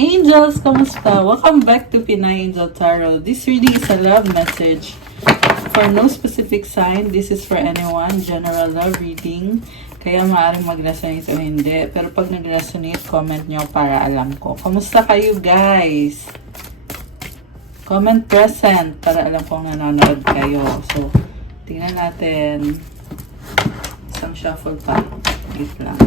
angels! Kamusta? Welcome back to Pinay Angel Tarot. This reading is a love message for no specific sign. This is for anyone. General love reading. Kaya maaaring mag-resonate o hindi. Pero pag nag-resonate, comment nyo para alam ko. Kamusta kayo, guys? Comment present para alam kong nanonood kayo. So, tingnan natin. Isang shuffle pa. Wait lang.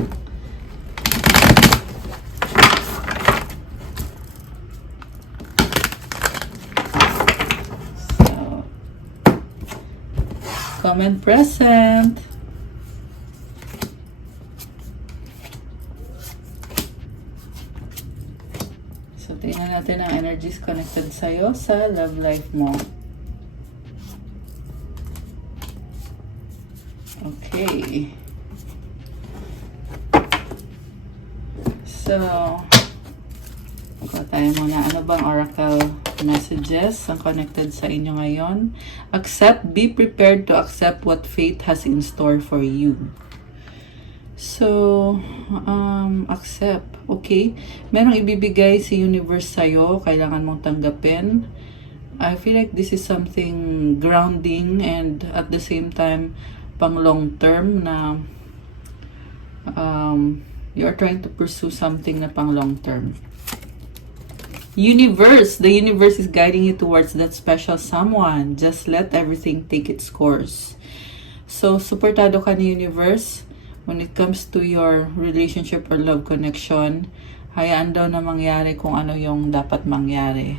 Comment present. So, tingnan natin ang energies connected sa'yo sa love life mo. Okay. So, tayo muna. Ano bang oracle messages ang connected sa inyo ngayon? Accept, be prepared to accept what fate has in store for you. So, accept. Okay? Merong ibibigay si universe sa'yo. Kailangan mong tanggapin. I feel like this is something grounding and at the same time, pang long term na you are trying to pursue something na pang long term. Universe. The universe is guiding you towards that special someone. Just let everything take its course. So, supportado ka ni universe when it comes to your relationship or love connection. Hayaan daw na mangyari kung ano yung dapat mangyari.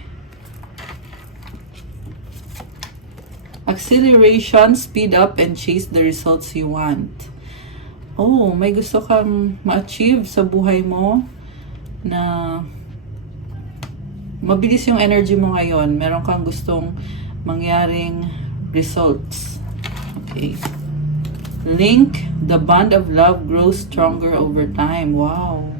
Acceleration, speed up, and chase the results you want. Oh, may gusto kang ma-achieve sa buhay mo na mabilis yung energy mo ngayon. Meron kang gustong mangyaring results. Okay. Link, the bond of love grows stronger over time. Wow.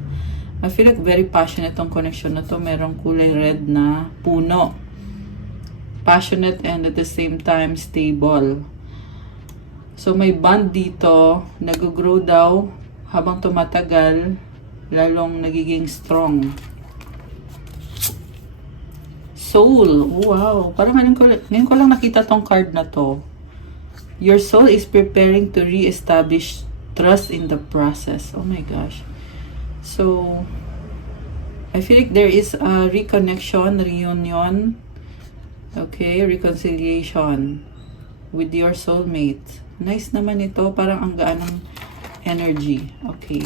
I feel like very passionate tong connection na to. Merong kulay red na puno. Passionate and at the same time stable. So may bond dito. Nag-grow daw habang tumatagal. Lalong nagiging strong. Soul. Oh, wow. Parang ngayon ko lang nakita tong card na to. Your soul is preparing to re-establish trust in the process. Oh my gosh. So, I feel like there is a reconnection, reunion. Okay, reconciliation with your soulmate. Nice naman ito. Parang ang gaan ng energy. Okay.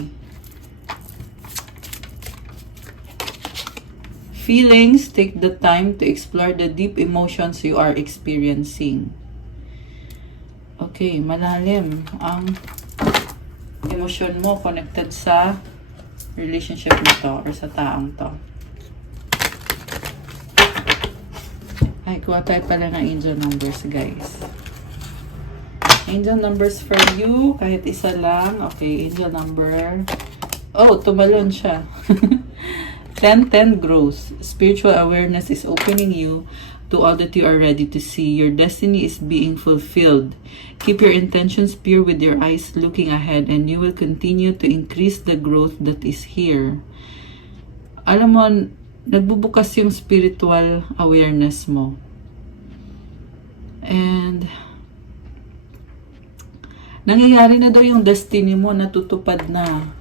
Feelings, take the time to explore the deep emotions you are experiencing. Okay, malalim ang emosyon mo connected sa relationship nito or sa taong to. Ay, kuha tayo pala ng angel numbers, guys. Angel numbers for you, kahit isa lang. Okay, angel number. Oh, tumalon siya. 10-10 grows. Spiritual awareness is opening you to all that you are ready to see. Your destiny is being fulfilled. Keep your intentions pure with your eyes looking ahead and you will continue to increase the growth that is here. Alam mo, nagbubukas yung spiritual awareness mo. And nangyayari na daw yung destiny mo, natutupad na.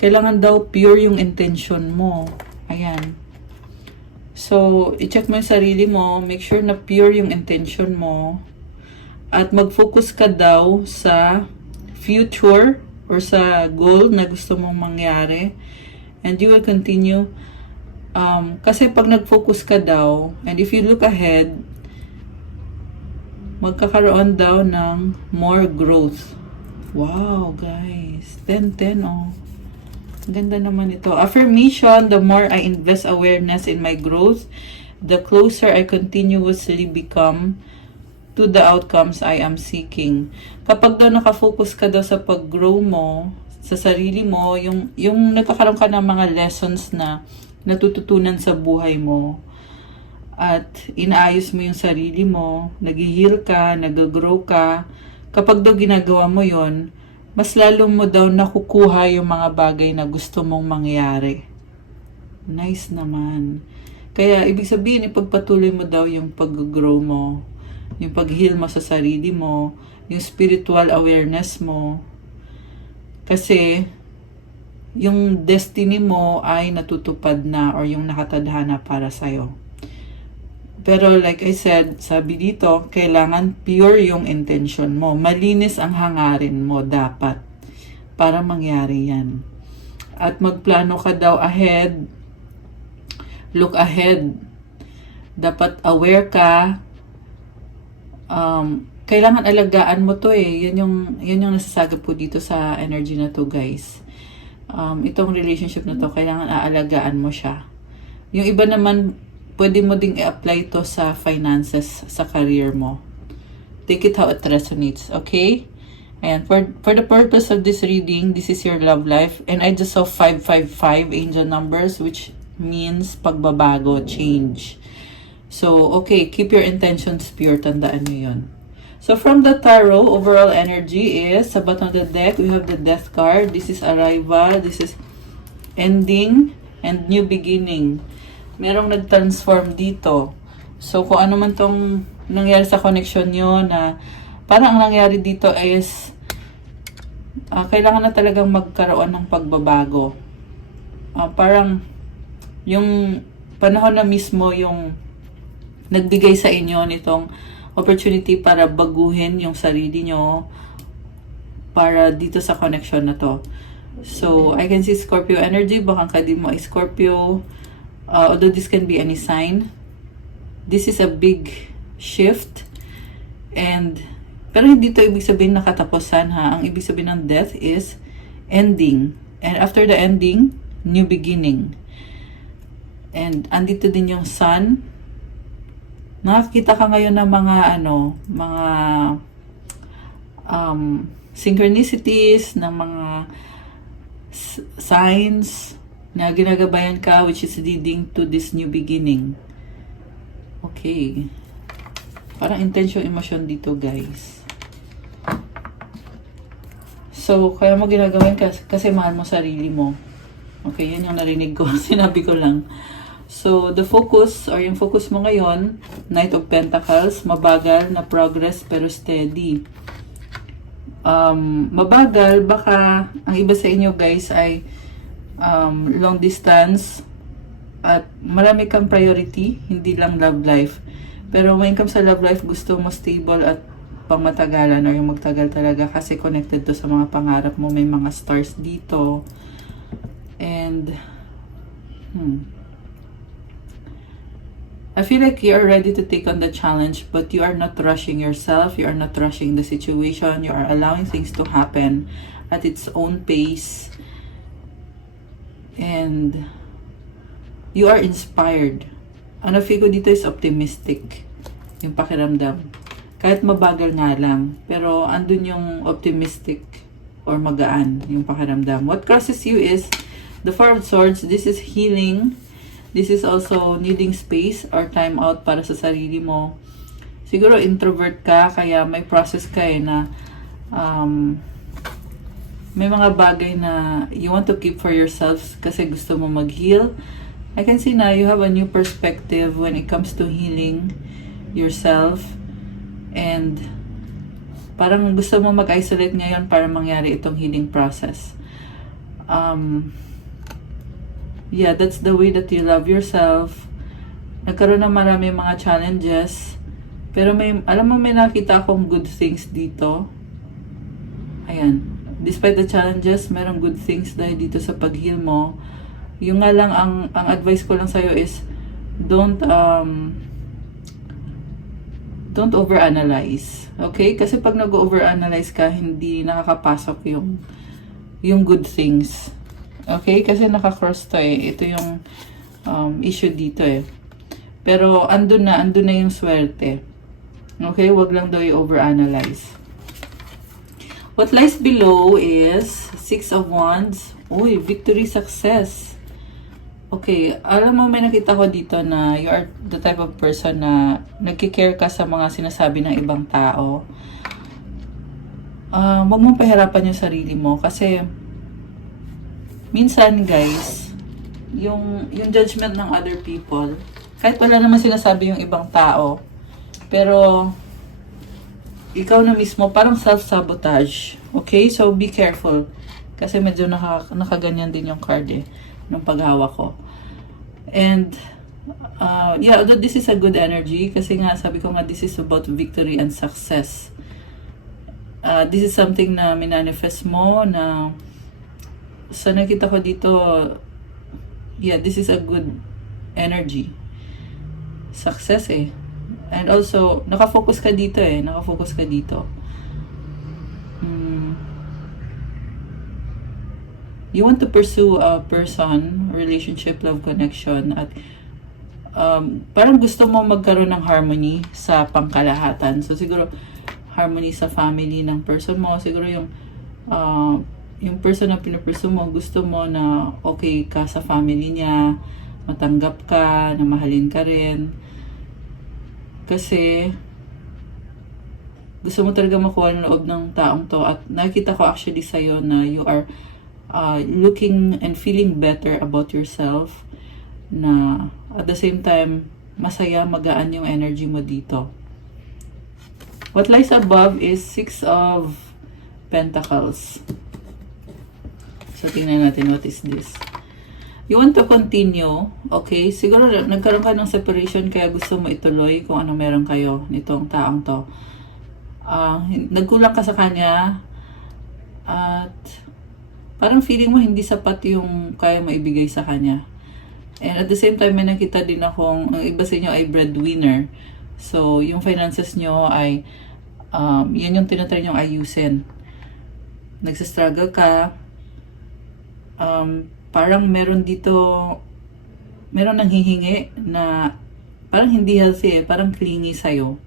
Kailangan daw pure yung intention mo. Ayan. So, i-check mo yung sarili mo. Make sure na pure yung intention mo. At mag-focus ka daw sa future or sa goal na gusto mong mangyari. And you will continue. Kasi pag nag-focus ka daw, and if you look ahead, magkakaroon daw ng more growth. Wow, guys. 10-10, oh. Ganda naman ito. Affirmation, the more I invest awareness in my growth, the closer I continuously become to the outcomes I am seeking. Kapag daw nakafocus ka daw sa pag-grow mo, sa sarili mo, yung nagkakaroon ka ng mga lessons na natututunan sa buhay mo, at inaayos mo yung sarili mo, nag-heal ka, nag-grow ka, kapag daw ginagawa mo yon, mas lalo mo daw nakukuha yung mga bagay na gusto mong mangyari. Nice naman. Kaya, ibig sabihin, ipagpatuloy mo daw yung pag-grow mo, yung pag-heal mo sa sarili mo, yung spiritual awareness mo. Kasi, yung destiny mo ay natutupad na or yung nakatadhana para sa'yo. Pero like I said, sabi dito, kailangan pure yung intention mo. Malinis ang hangarin mo dapat para mangyari yan. At magplano ka daw ahead. Look ahead. Dapat aware ka. Kailangan alagaan mo to eh. Yan yung nasasagap po dito sa energy na to, guys. Itong relationship na to, kailangan aalagaan mo siya. Yung iba naman, pwede mo ding i-apply to sa finances, sa career mo. Take it how it resonates, okay? And for the purpose of this reading, this is your love life. And I just saw 555 angel numbers, which means pagbabago, change. So, okay, keep your intentions pure. Tandaan nyo yun. So, from the tarot, overall energy is, sa bottom of the deck, we have the death card. This is arrival. This is ending and new beginning. Merong nag-transform dito. So, kung ano man tong nangyari sa connection nyo na parang ang nangyari dito is kailangan na talagang magkaroon ng pagbabago. Parang yung panahon na mismo yung nagbigay sa inyo nitong opportunity para baguhin yung sarili nyo para dito sa connection na to. So, I can see Scorpio energy. Baka ka din mo ay Scorpio. Although this can be any sign. This is a big shift. Pero hindi to ibig sabihin na katapusan ha. Ang ibig sabihin ng death is ending. And after the ending, new beginning. And andito din yung sun. Nakakita ka ngayon ng mga synchronicities, ng mga signs na ginagabayan ka which is leading to this new beginning. Okay. Parang intense yung emosyon dito, guys. So, kaya mo ginagawa kasi mahal mo sarili mo. Okay, yan yung narinig ko. Sinabi ko lang. So, the focus, or yung focus mo ngayon, Knight of Pentacles, mabagal na progress pero steady. Mabagal, baka ang iba sa inyo guys ay long distance at marami kang priority, hindi lang love life. Pero when it comes sa love life, gusto mo stable at pangmatagalan or yung magtagal talaga kasi connected to sa mga pangarap mo. May mga stars dito. And, I feel like you are ready to take on the challenge, but you are not rushing yourself. You are not rushing the situation. You are allowing things to happen at its own pace. And you are inspired. Ano feel ko dito is optimistic. Yung pakiramdam. Kahit mabagal nga lang. Pero andun yung optimistic or magaan yung pakiramdam. What crosses you is the Four of Swords. This is healing. This is also needing space or time out para sa sarili mo. Siguro introvert ka, kaya may process ka na may mga bagay na you want to keep for yourself kasi gusto mo mag-heal. I can see na you have a new perspective when it comes to healing yourself. And parang gusto mo mag-isolate ngayon para mangyari itong healing process. Yeah, that's the way that you love yourself. Nagkaroon ng marami mga challenges. Pero alam mo, may nakita akong good things dito. Ayan. Despite the challenges, merong good things dahil dito sa pag-heal mo. Yung nga lang, ang advice ko lang sa'yo is, don't overanalyze. Okay? Kasi pag nag-overanalyze ka, hindi nakakapasok yung good things. Okay? Kasi naka-cross to eh. Ito yung issue dito eh. Pero andun na yung swerte. Okay? Wag lang daw i-overanalyze. What lies below is Six of Wands. Uy, victory, success. Okay, alam mo, may nakita ko dito na you are the type of person na nagkikare ka sa mga sinasabi ng ibang tao. Huwag mong pahirapan yung sarili mo kasi minsan guys, yung judgment ng other people. Kahit wala naman sinasabi yung ibang tao. Pero, ikaw na mismo, parang self-sabotage. Okay? So, be careful. Kasi medyo nakaganyan din yung card eh, nung paghawak ko. And, yeah, although this is a good energy, kasi nga, sabi ko nga, this is about victory and success. This is something na minanifest mo, na sa nakita ko dito, yeah, this is a good energy. Success eh. And also, nakafocus ka dito eh. Nakafocus ka dito. You want to pursue a person, relationship, love connection, at parang gusto mo magkaroon ng harmony sa pangkalahatan. So, siguro, harmony sa family ng person mo. Siguro yung person na pinupursue mo, gusto mo na okay ka sa family niya, matanggap ka, na mahalin ka rin. Kasi, gusto mo talaga makuha ng loob ng taong to. At nakita ko actually sa'yo na you are looking and feeling better about yourself. Na at the same time, masaya, magaan yung energy mo dito. What lies above is 6 of Pentacles. So, tingnan natin what is this. You want to continue, okay? Siguro nagkaroon ka ng separation kaya gusto mo ituloy kung ano meron kayo nitong taong to. Nagkulang ka sa kanya at parang feeling mo hindi sapat yung kaya mo ibigay sa kanya. And at the same time, may nakita din akong, ang iba sa inyo ay breadwinner. So, yung finances nyo ay, yan yung tinatry nyong ayusin. Nagsistruggle ka, parang meron dito, meron nang hihingi na parang hindi healthy eh, parang clingy sa'yo.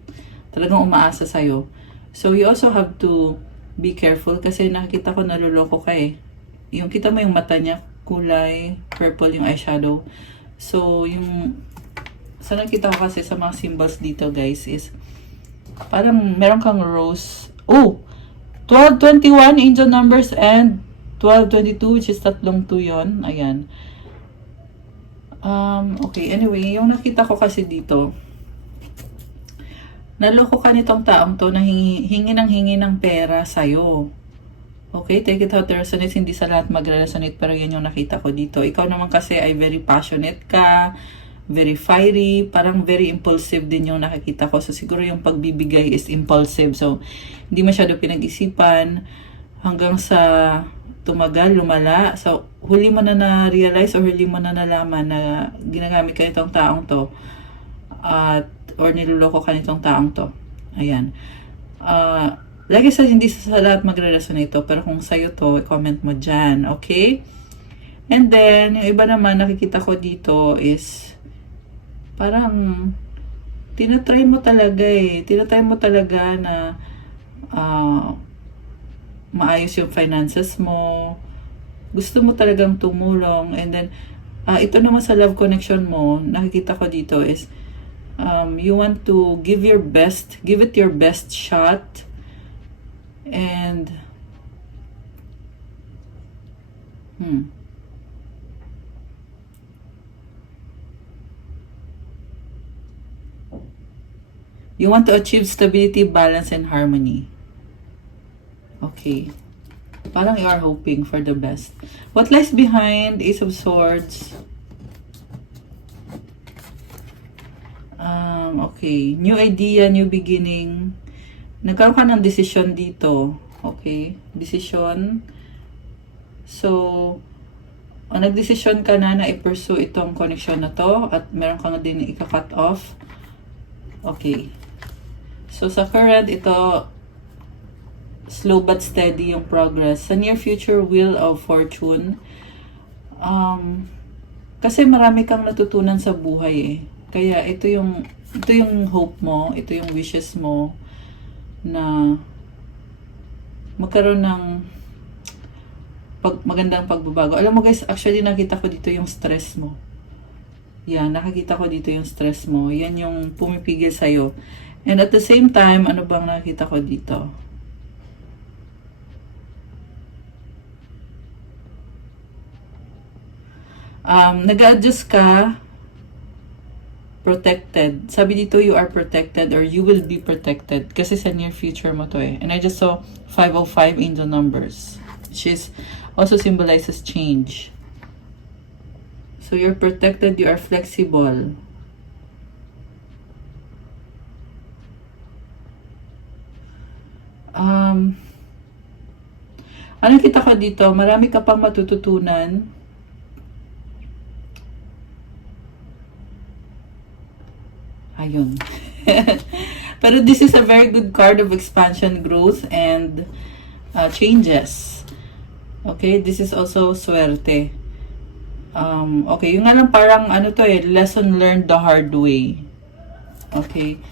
Talagang umaasa sa'yo. So, you also have to be careful kasi nakikita ko naluloko ka eh. Yung kita mo yung mata niya, kulay purple yung eyeshadow. So, yung sa nakita ko kasi sa mga symbols dito guys is parang meron kang rose. Oh! 1221 angel numbers and 1222 which is tatlong 2 yun. Ayan. Okay, anyway, yung nakita ko kasi dito, naloko ka nitong taong to na hingi ng pera sa'yo. Okay, take it how it resonates. Hindi sa lahat magre-resonate, pero yan yung nakita ko dito. Ikaw naman kasi ay very passionate ka, very fiery, parang very impulsive din yung nakikita ko. So, siguro yung pagbibigay is impulsive. So, hindi masyado pinag-isipan hanggang sa tumagal, lumala. So, huli mo na na-realize or huli mo na nalaman na ginagamit ka nitong taong to or niluloko ka nitong taong to. Ayan. Like I said, hindi sa lahat magre-resonate to, pero kung sa'yo to, comment mo dyan, okay? And then, yung iba naman nakikita ko dito is parang tinatry mo talaga eh. Tinatry mo talaga na maayos yung finances mo. Gusto mo talagang tumulong. And then, ito naman sa love connection mo, nakikita ko dito is you want to give it your best shot. And you want to achieve stability, balance, and harmony. Okay. Parang you are hoping for the best. What lies behind Ace of Swords? Okay. New idea, new beginning. Nagkaroon ka ng decision dito. Okay. Decision. So, nag-decision ka na i-pursue itong connection na to at meron ka nga din i-cut off. Okay. So, sa current, ito, slow but steady yung progress. Sa near future, Wheel of Fortune. Kasi marami kang natutunan sa buhay eh. Kaya ito yung hope mo, ito yung wishes mo na magkaroon ng magandang pagbabago. Alam mo guys, actually nakita ko dito yung stress mo. Yan, nakikita ko dito yung stress mo. Yan yung pumipigil sa'yo. And at the same time, ano bang nakita ko dito? Nag-adjust ka, protected. Sabi dito, you are protected or you will be protected. Kasi sa near future mo to eh. And I just saw 505 in the numbers. Which is also symbolizes change. So you're protected, you are flexible. Ano kita ko dito? Marami ka pang matututunan. Ayun. Pero this is a very good card of expansion, growth, and changes. Okay, this is also swerte. Okay, yung nga lang parang ano to eh, lesson learned the hard way. Okay.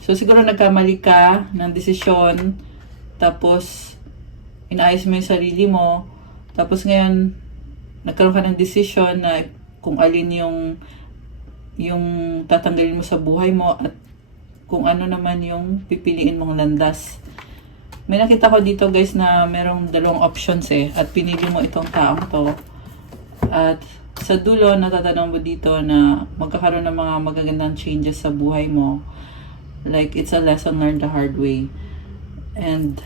So siguro nagkamali ka ng desisyon, tapos inaayos mo yung sarili mo, tapos ngayon nagkaroon ka ng desisyon na kung alin yung tatanggalin mo sa buhay mo at kung ano naman yung pipiliin mong landas. May nakita ko dito guys na merong dalawang options eh at pinili mo itong taong to at sa dulo natatanong mo dito na magkakaroon ng mga magagandang changes sa buhay mo, like it's a lesson learned the hard way, and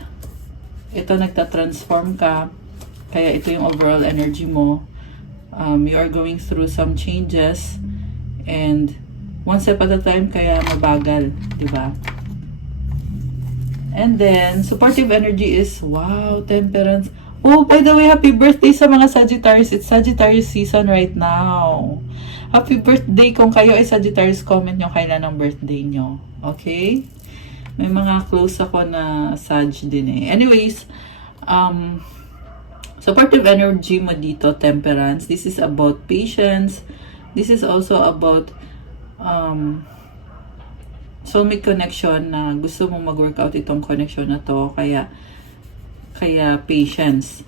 ito nagta-transform ka, kaya ito yung overall energy mo. You are going through some changes and one step at a time, kaya mabagal, di ba? And then supportive energy is wow, temperance. Oh, by the way, happy birthday sa mga Sagittarius. It's Sagittarius season right now. Happy birthday kung kayo ay Sagittarius, comment nyo kailan ang birthday nyo. Okay? May mga close ako na Sag din eh. Anyways, supportive energy mo dito, temperance. This is about patience. This is also about soulmate connection na gusto mong mag-workout itong connection na to. Kaya patience.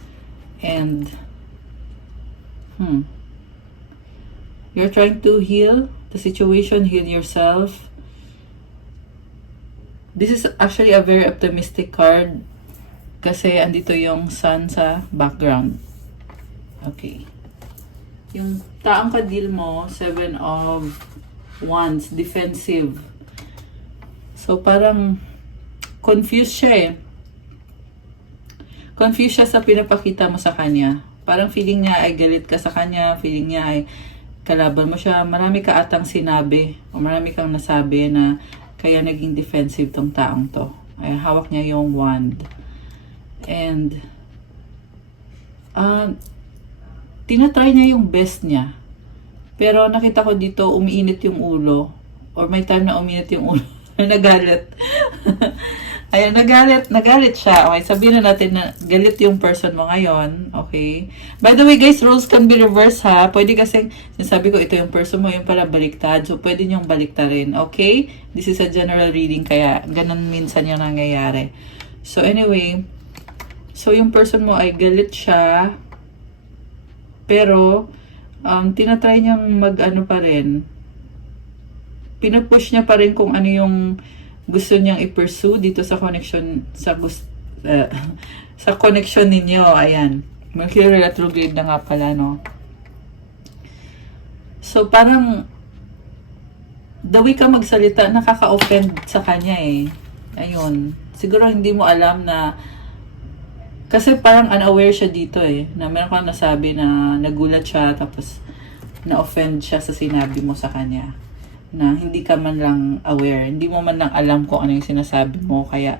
And you're trying to heal the situation, heal yourself. This is actually a very optimistic card kasi andito yung sun sa background. Okay. Yung taong kadil mo, 7 of Wands, defensive. So parang confused siya eh. Confused siya sa pinapakita mo sa kanya. Parang feeling niya ay galit ka sa kanya, feeling niya ay kalaban mo siya. Marami ka atang sinabi o marami kang nasabi na kaya naging defensive tong taong to. Ay, hawak niya yung wand. And tinatry niya yung best niya. Pero nakita ko dito umiinit yung ulo. Or may time na umiinit yung ulo. Nagalit. Ayun, nagalit siya. Okay, sabihin na natin na galit yung person mo ngayon. Okay. By the way, guys, roles can be reversed ha. Pwede kasi, sinasabi ko, ito yung person mo, yung pala baliktad. So, pwede niyong baliktarin. Okay? This is a general reading, kaya ganun minsan yung nangyayari. So, anyway, so yung person mo ay galit siya, pero, tinatry niyang mag-ano pa rin. Pinupush niya pa rin kung ano yung gusto niyang i-pursue dito sa connection sa connection ninyo. Ayan. Mercury retrograde na nga pala, no? So, parang the way ka magsalita, nakaka-offend sa kanya eh. Ayun. Siguro hindi mo alam na kasi parang unaware siya dito eh. Na meron kang nasabi na nagulat siya tapos na-offend siya sa sinabi mo sa kanya. Na hindi ka man lang aware, hindi mo man lang alam kung ano yung sinasabi mo. Kaya,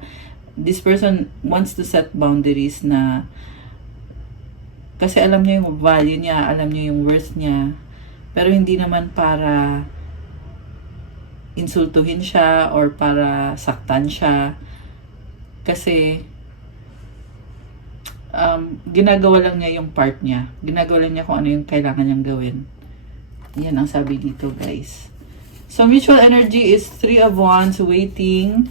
this person wants to set boundaries na kasi alam niya yung value niya, alam niya yung worth niya, pero hindi naman para insultuhin siya or para saktan siya. Kasi, ginagawa lang niya yung part niya. Ginagawa lang niya kung ano yung kailangan niyang gawin. Yan ang sabi dito, guys. So, mutual energy is 3 of Wands, waiting.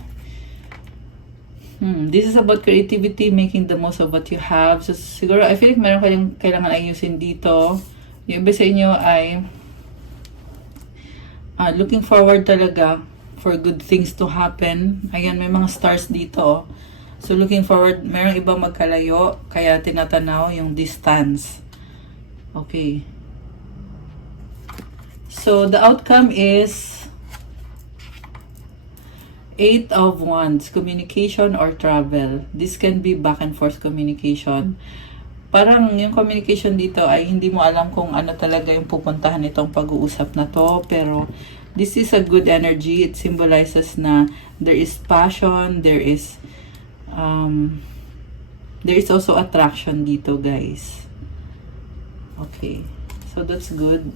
This is about creativity, making the most of what you have. So, siguro, I feel like meron kayong kailangan ayusin dito. Yung iba sa inyo ay looking forward talaga for good things to happen. Ayan, may mga stars dito. So, looking forward, merong ibang magkalayo, kaya tinatanaw yung distance. Okay. So, the outcome is 8 of Wands, communication or travel. This can be back and forth communication. Parang yung communication dito ay hindi mo alam kung ano talaga yung pupuntahan nitong pag-uusap na to. Pero, this is a good energy. It symbolizes na there is passion, there is also attraction dito, guys. Okay. So, that's good.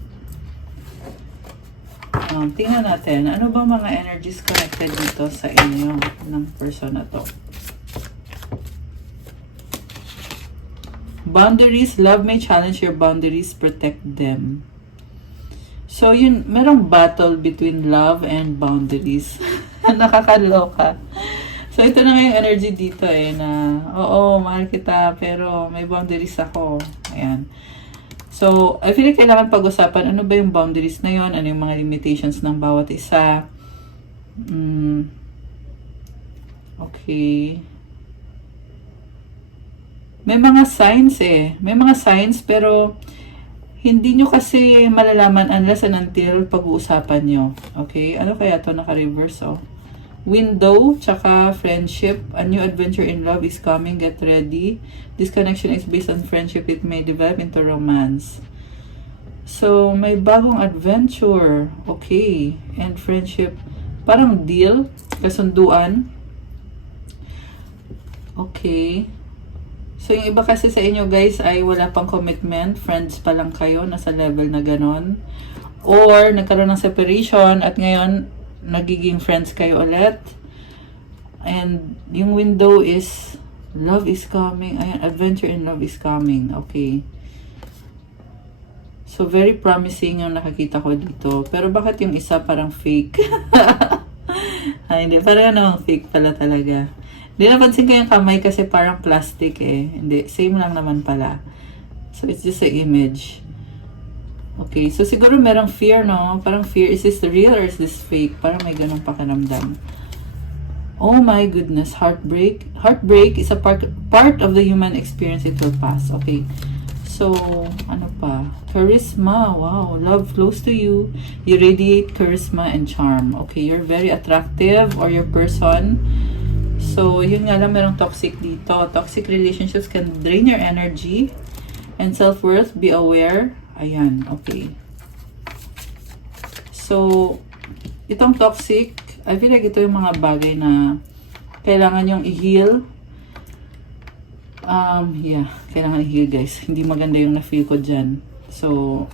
Tingnan natin. Ano ba mga energies connected dito sa inyo ng person na to? Boundaries. Love may challenge your boundaries. Protect them. So, yun, merong battle between love and boundaries. Nakakaloka. So, ito na nga yung energy dito na, oo, mahal kita, pero may boundaries ako. Ayan. So, I feel like kailangan pag-usapan, ano ba yung boundaries na yon, ano yung mga limitations ng bawat isa. Okay. May mga signs May mga signs, pero hindi nyo kasi malalaman unless and until pag-uusapan nyo. Okay? Ano kaya to naka-reverse, Window, tsaka friendship. A new adventure in love is coming. Get ready. This connection is based on friendship. It may develop into romance. So, may bagong adventure. Okay. And friendship. Parang deal. Kasunduan. Okay. So, yung iba kasi sa inyo, guys, ay wala pang commitment. Friends pa lang kayo. Nasa level na ganon. Or, nagkaroon ng separation at ngayon, nagiging friends kayo ulit. And yung window is love is coming. Ayan, adventure in love is coming. Okay. So, very promising yung nakakita ko dito. Pero bakit yung isa parang fake? Hindi. Parang fake pala talaga. Hindi, napansin ko yung kamay kasi parang plastic Hindi. Same lang naman pala. So, it's just an image. Okay, so siguro merong fear, no? Parang fear, is this real or is this fake? Parang may ganong pakiramdam. Oh my goodness, heartbreak. Heartbreak is a part of the human experience. It will pass. Okay, so, ano pa? Charisma, wow. Love flows to you. You radiate charisma and charm. Okay, you're very attractive or your person. So, yun nga lang, merong toxic dito. Toxic relationships can drain your energy and self-worth. Be aware. Ayan, okay. So, itong toxic, I feel like ito yung mga bagay na kailangan yung i-heal. Yeah, kailangan i-heal, guys. Hindi maganda yung na-feel ko dyan. So,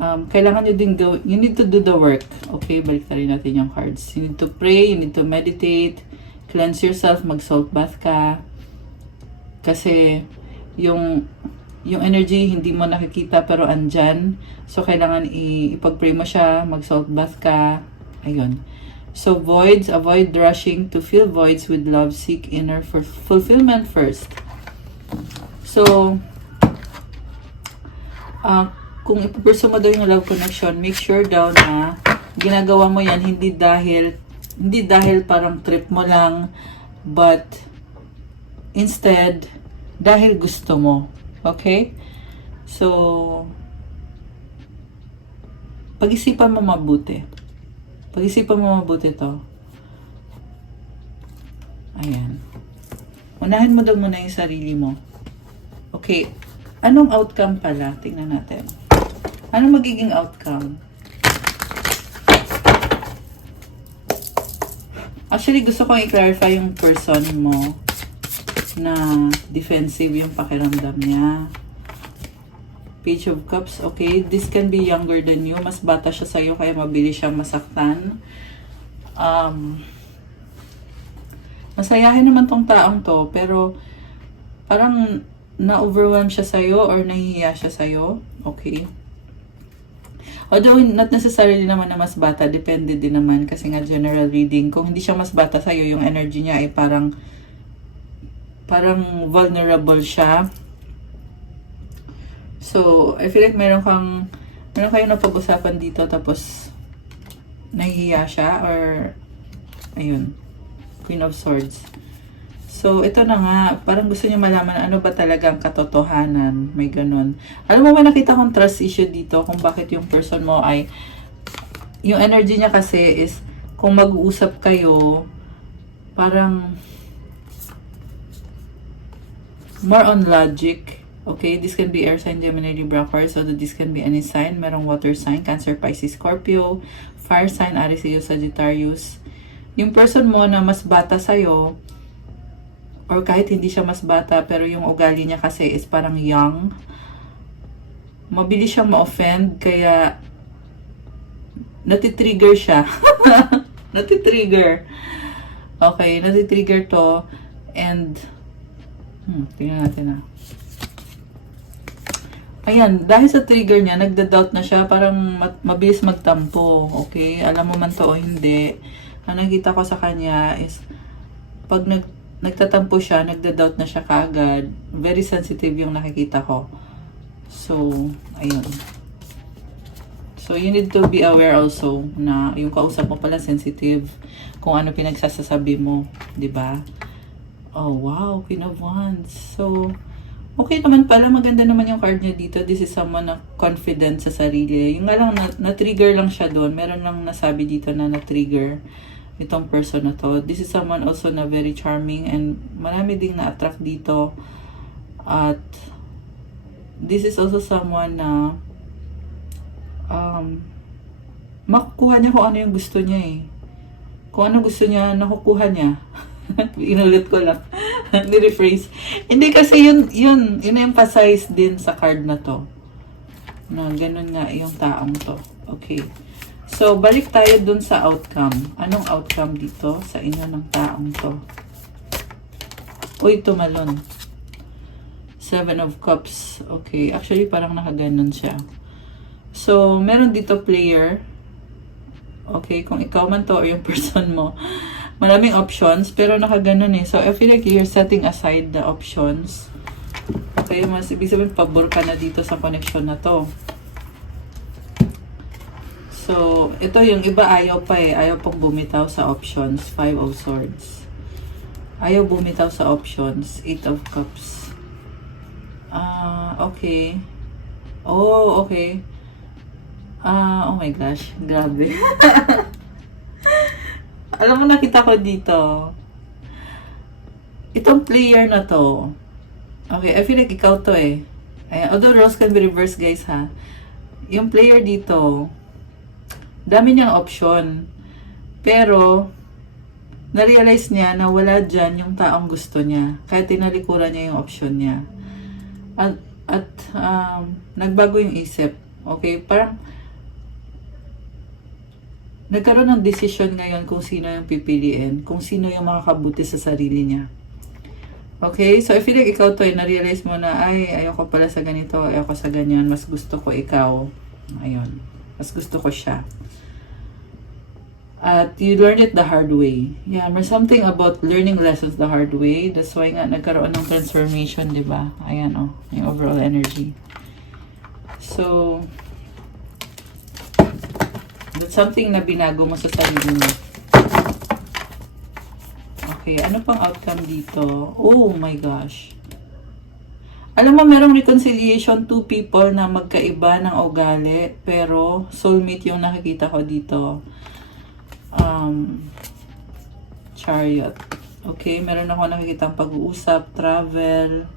kailangan nyo din you need to do the work. Okay, balik na rin natin yung cards. You need to pray, you need to meditate, cleanse yourself, mag-salt bath ka. Kasi, yung energy hindi mo nakikita pero andyan. So, kailangan ipag-pray mo siya, mag-salt bath ka. Ayun. So, voids, avoid rushing to fill voids with love. Seek inner fulfillment first. So, kung ipupursue mo daw yung love connection, make sure daw na ginagawa mo yan hindi dahil parang trip mo lang, but instead, dahil gusto mo. Okay? So, pag-isipan mo mabuti. Pag-isipan mo mabuti to. Ayan. Unahin mo daw muna yung sarili mo. Okay. Anong outcome pala? Tingnan natin. Anong magiging outcome? Actually, gusto kong i-clarify yung person mo na defensive yung pakiramdam niya. Page of Cups, okay. This can be younger than you. Mas bata siya sa'yo, kaya mabilis siyang masaktan. Masayahin naman tong taong to, pero parang na-overwhelm siya sa'yo or nahihiya siya sa'yo. Okay. Although, not necessarily naman na mas bata. Depende din naman kasi nga general reading. Kung hindi siya mas bata sa'yo, yung energy niya ay parang vulnerable siya. So, I feel like meron kayong napag-usapan dito tapos nahihiya siya or ayun, Queen of Swords. So, So, ito na nga, parang gusto niyo malaman ano ba talaga ang katotohanan. May ganun. Alam mo ba, nakita kong trust issue dito kung bakit yung person mo ay, yung energy niya kasi is, kung mag-uusap kayo, parang, more on logic. Okay, this can be air sign, Gemini, Libra, Aquarius, so this can be any sign. Merong water sign, Cancer, Pisces, Scorpio, fire sign, Aries, Leo, Sagittarius. Yung person mo na mas bata sa'yo, or kahit hindi siya mas bata, pero yung ugali niya kasi is parang young, mabilis siyang ma-offend, kaya natitrigger siya. Natitrigger. Okay, natitrigger to, and tingnan natin na. Ayan, dahil sa trigger niya, nagda-doubt na siya, parang mabilis magtampo. Okay, alam mo man to o hindi. Ang nakita ko sa kanya is, pag nagtatampo siya, nagda-doubt na siya kaagad. Very sensitive yung nakikita ko. So, ayun. So, you need to be aware also na yung kausap mo pala sensitive kung ano pinagsasasabi mo. 'Di ba? Oh, wow. Queen of Wands. So, okay naman pala. Maganda naman yung card niya dito. This is someone na confident sa sarili. Yung nga lang, na-trigger lang siya doon. Meron lang nasabi dito na na-trigger itong person na to. This is someone also na very charming and marami ding na-attract dito. At this is also someone na makukuha niya kung ano yung gusto niya eh. Kung ano gusto niya, nakukuha niya. Inulit ko lang. Ni-rephrase. Hindi kasi yun emphasize din sa card na to. Na ganun nga yung taong to. Okay. So, balik tayo dun sa outcome. Anong outcome dito sa inyo ng taong to? Uy, tumalon. 7 of Cups. Okay. Actually, parang nakaganon siya. So, meron dito player. Okay. Kung ikaw man to or yung person mo. Maraming options. Pero nakaganon eh. So, I feel like you're setting aside the options. Okay. Mas ibig sabihin, pabor ka na dito sa connection na to. So, ito yung iba ayaw pa eh. Ayaw pang bumitaw sa options. 5 of Swords. Ayaw bumitaw sa options. 8 of Cups. Okay. Oh, okay. Oh my gosh. Grabe. Alam mo, nakita ko dito. Itong player na to. Okay, I feel like ikaw to eh. Although roles can be reversed, guys, ha. Yung player dito, dami niyang option. Pero, na-realize niya na wala dyan yung taong gusto niya. Kaya tinalikuran niya yung option niya. At nagbago yung isip. Okay? Parang, nagkaroon ng decision ngayon kung sino yung pipiliin. Kung sino yung makakabuti sa sarili niya. Okay? So, I feel like ikaw to, na-realize mo na, ay, ayoko pala sa ganito, ayoko sa ganyan, mas gusto ko ikaw. Ayun. Mas gusto ko siya. At you learned it the hard way. Yeah, there's something about learning lessons the hard way. That's why nga nagkaroon ng transformation, di ba? Ayan, oh, yung overall energy. So, that's something na binago mo sa sarili mo. Okay, ano pang outcome dito? Oh my gosh. Alam mo, merong reconciliation, two people na magkaiba ng ugali, pero soulmate yung nakikita ko dito. Chariot. Okay, meron ako nakikita pag-uusap, travel.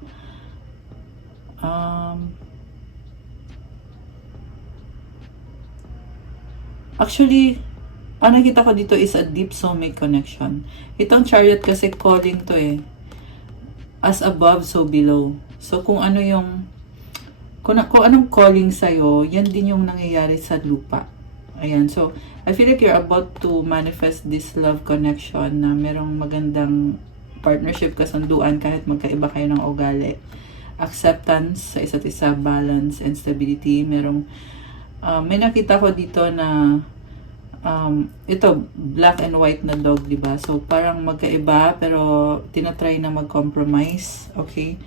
Actually, ang nakita ko dito is a deep soulmate connection. Itong Chariot kasi calling to eh. As above, so below. So, kung ano yung, kung anong calling sa'yo, yan din yung nangyayari sa lupa. Ayan, so, I feel like you're about to manifest this love connection na merong magandang partnership, kasunduan, kahit magkaiba kayo ng ugali. Acceptance sa isa't isa, balance and stability. Merong, may nakita ko dito na, ito, black and white na dog, diba? So, parang magkaiba, pero tinatry na mag-compromise, okay?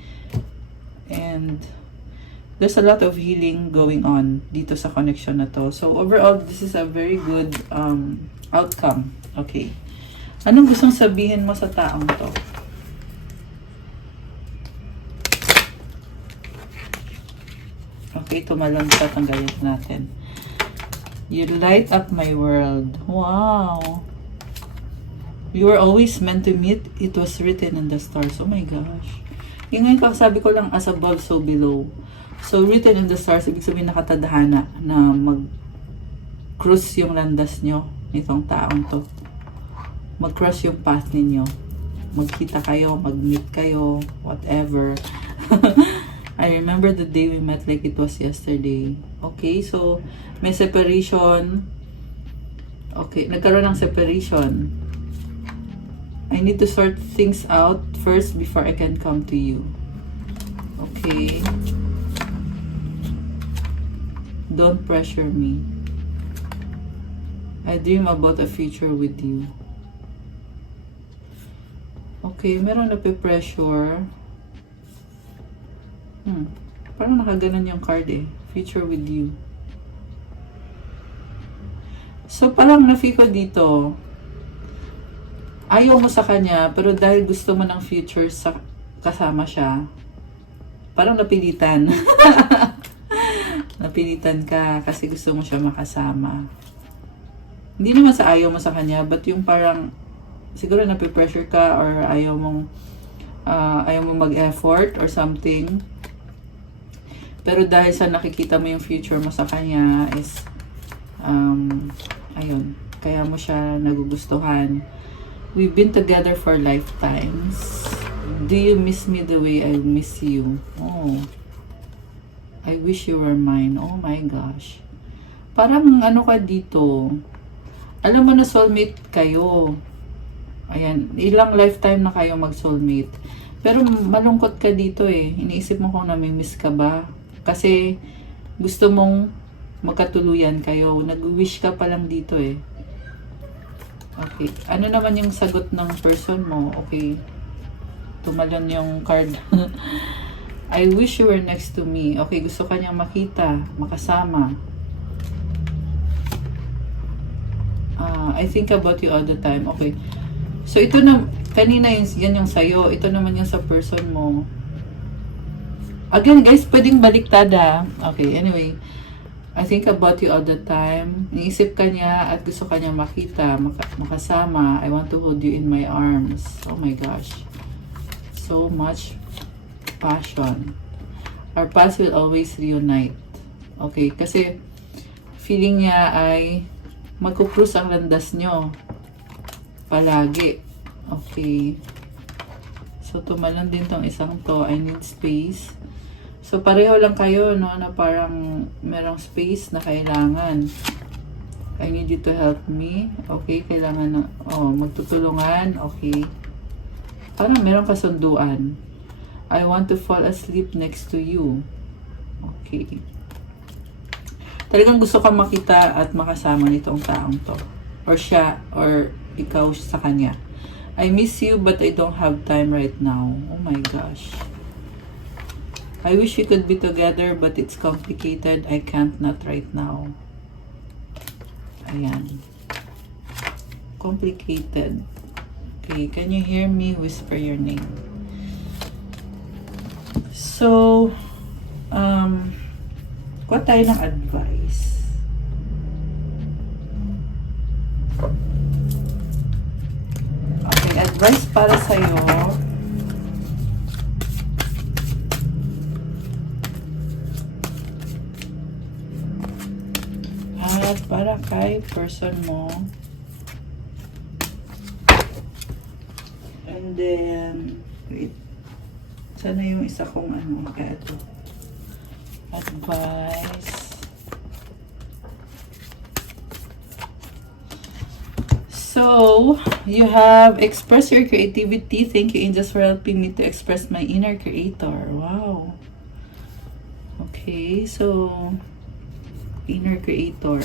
And, there's a lot of healing going on dito sa connection na to. So, overall, this is a very good outcome. Okay. Anong gustong sabihin mo sa taong to? Okay, tumalon siya. Tanggalin natin. You light up my world. Wow. You were always meant to meet. It was written in the stars. Oh my gosh. Yung ngayon sabi ko lang, as above, so below. So, written in the stars, ibig sabihin nakatadhana na mag-cruise yung landas nyo nitong taong to. Mag-cross yung path ninyo. Magkita kayo, mag-meet kayo, whatever. I remember the day we met like it was yesterday. Okay, so, may separation. Okay, nagkaroon ng separation. I need to sort things out first before I can come to you. Okay. Don't pressure me. I dream about a future with you. Okay, meron na pressure. Parang nakaganon yung card eh. Future with you. So, parang na-feel ko dito, ayaw mo sa kanya, pero dahil gusto mo ng future sa kasama siya, parang napilitan. Napilitan ka kasi gusto mo siya makasama. Hindi naman sa ayaw mo sa kanya, but yung parang, siguro napipressure ka or ayaw mong mag-effort or something. Pero dahil sa nakikita mo yung future mo sa kanya is, ayun, kaya mo siya nagugustuhan. We've been together for lifetimes. Do you miss me the way I miss you? Oh. I wish you were mine. Oh my gosh. Parang ano ka dito. Alam mo na soulmate kayo. Ayan. Ilang lifetime na kayo mag-soulmate. Pero malungkot ka dito eh. Iniisip mo kung namimiss ka ba? Kasi gusto mong magkatuluyan kayo. Nag-wish ka pa lang dito eh. Okay. Ano naman yung sagot ng person mo? Okay. Tumalon yung card. I wish you were next to me. Okay, gusto ka niyang makita, makasama. I think about you all the time. Okay. So, ito na, kanina yan yung sayo. Ito naman yung sa person mo. Again, guys, pwedeng baliktada. Okay, anyway. I think about you all the time. Iniisip ka niya at gusto ka niya makita, makasama. I want to hold you in my arms. Oh my gosh. So much passion. Our past will always reunite. Okay, kasi feeling niya ay magkukrus ang landas nyo. Palagi. Okay. So, tumalon din tong isang to. I need space. So, pareho lang kayo, no, na parang merong space na kailangan. I need you to help me. Okay, kailangan na, magtutulungan. Okay. Parang merong kasunduan. I want to fall asleep next to you. Okay. Talagang gusto kang makita at makasama nitong taong to. Or siya, or ikaw sa kanya. I miss you but I don't have time right now. Oh my gosh. I wish we could be together but it's complicated. I can't not right now. Ayan. Complicated. Okay, can you hear me whisper your name? So, kuha tayo ng advice. Okay, advice para sa'yo. At para kay person mo. And then, wait. Sana yung isa kong ito. Advice. So, you have express your creativity. Thank you, angels, for helping me to express my inner creator. Wow. Okay, so, inner creator.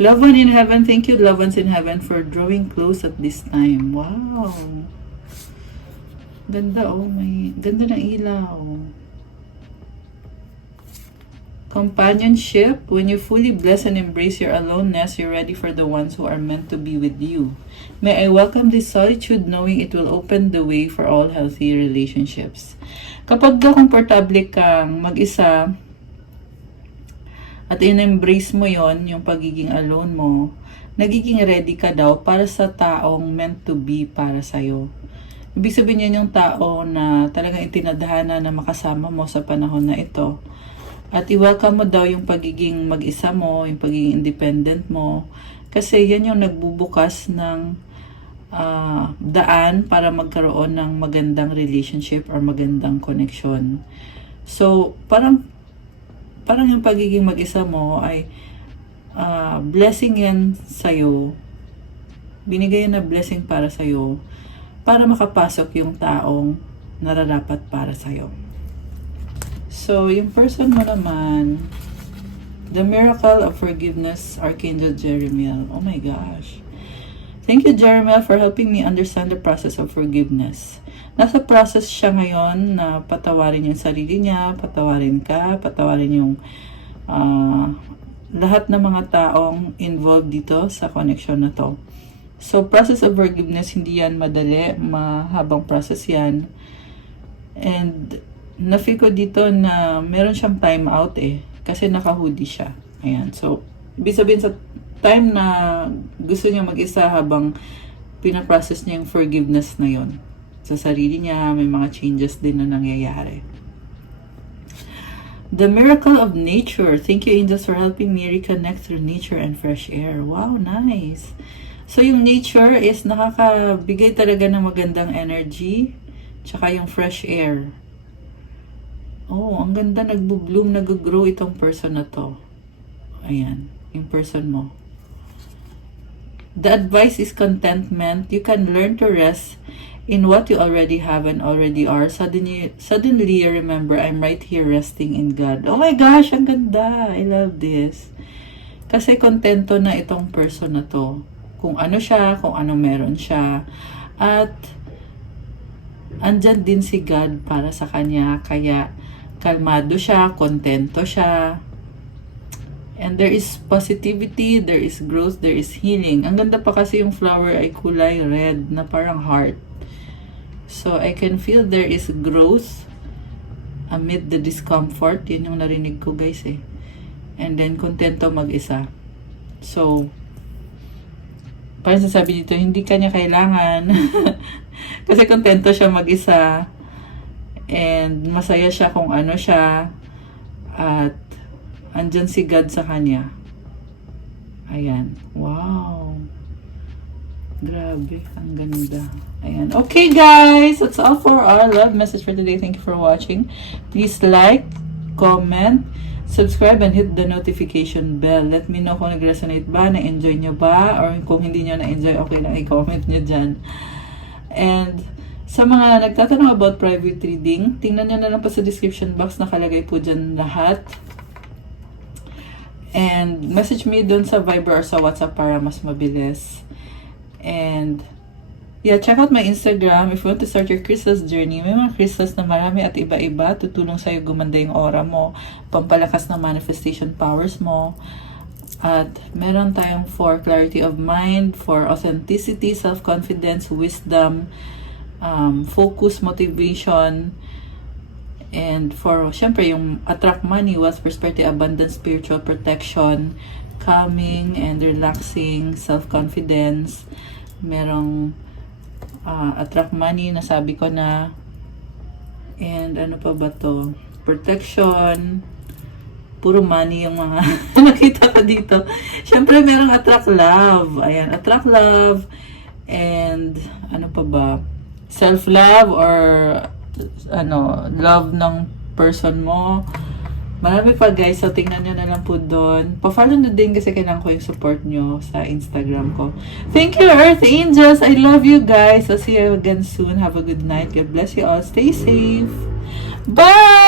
Loved one in heaven, thank you, loved ones in heaven, for drawing close at this time. Wow. Ganda, oh, may ganda ng ilaw. Companionship. When you fully bless and embrace your aloneness, you're ready for the ones who are meant to be with you. May I welcome this solitude, knowing it will open the way for all healthy relationships. Kapag komportable kang mag-isa, at in-embrace mo yon yung pagiging alone mo, nagiging ready ka daw para sa taong meant to be para sa'yo. Ibig sabihin yun yung tao na talagang itinadhana na makasama mo sa panahon na ito. At i-welcome mo daw yung pagiging mag-isa mo, yung pagiging independent mo. Kasi yan yung nagbubukas ng daan para magkaroon ng magandang relationship or magandang connection. So, parang yung pagiging mag-isa mo ay blessing yan sa'yo. Binigay yan na blessing para sa'yo para makapasok yung taong nararapat para sa'yo. So, yung person mo naman, the miracle of forgiveness, Archangel Jeremiel. Oh my gosh. Thank you, Jeremiel, for helping me understand the process of forgiveness. Nasa process siya ngayon na patawarin yung sarili niya, patawarin ka, patawarin yung lahat ng mga taong involved dito sa connection na to. So, process of forgiveness, hindi yan madali, mahabang process yan. And, na-feel ko dito na meron siyang time out kasi naka-hoodie siya. Ayan, so, ibig sabihin sa time na gusto niya mag-isa habang pinaprocess niya yung forgiveness na yon sa sarili niya, may mga changes din na nangyayari. The miracle of nature. Thank you, angels, for helping me reconnect through nature and fresh air. Wow, nice. So, yung nature is nakakabigay talaga ng magandang energy, tsaka yung fresh air. Oh, ang ganda, nagbo-bloom, nag-grow itong person na to. Ayan, yung person mo. The advice is contentment. You can learn to rest in what you already have and already are. Suddenly you remember, I'm right here resting in God. Oh my gosh, ang ganda. I love this. Kasi kontento na itong person na to. Kung ano siya, kung ano meron siya. At andyan din si God para sa kanya. Kaya kalmado siya, kontento siya. And there is positivity, there is growth, there is healing. Ang ganda pa kasi yung flower ay kulay red na parang heart. So, I can feel there is growth amid the discomfort. Yun yung narinig ko, guys, And then, kontento mag-isa. So, parang sasabi dito, hindi kanya kailangan. Kasi kontento siya mag-isa. And masaya siya kung ano siya. At andyan si God sa kanya. Ayan. Wow. Grabe. Ang ganda. Ayan. Okay, guys. That's all for our love message for today. Thank you for watching. Please like, comment, subscribe, and hit the notification bell. Let me know kung nag-resonate ba, na-enjoy nyo ba, or kung hindi nyo na-enjoy, okay lang, i-comment nyo dyan. And sa mga nagtatanong about private reading, tingnan nyo na lang po sa description box, nakalagay po dyan lahat. And message me dun sa Viber or sa WhatsApp para mas mabilis. And yeah, check out my Instagram if you want to start your crystals journey. May mga crystals na marami at iba-iba. Tutulong sa'yo gumanda yung aura mo, pampalakas ng manifestation powers mo. At meron tayong for clarity of mind, for authenticity, self-confidence, wisdom, focus, motivation, and for, syempre, yung attract money, wealth, prosperity, abundance, spiritual protection, calming and relaxing, self-confidence. Merong attract money, nasabi ko na. And ano pa ba to? Protection. Puro money yung mga nakita ko dito. Syempre, merong attract love. Ayan, attract love. And ano pa ba? Self-love or love ng person mo. Marami pa, guys. So, tingnan nyo na lang po doon. Pa-follow na din kasi kailangan ko yung support nyo sa Instagram ko. Thank you, Earth Angels. I love you, guys. I'll see you again soon. Have a good night. God bless you all. Stay safe. Bye!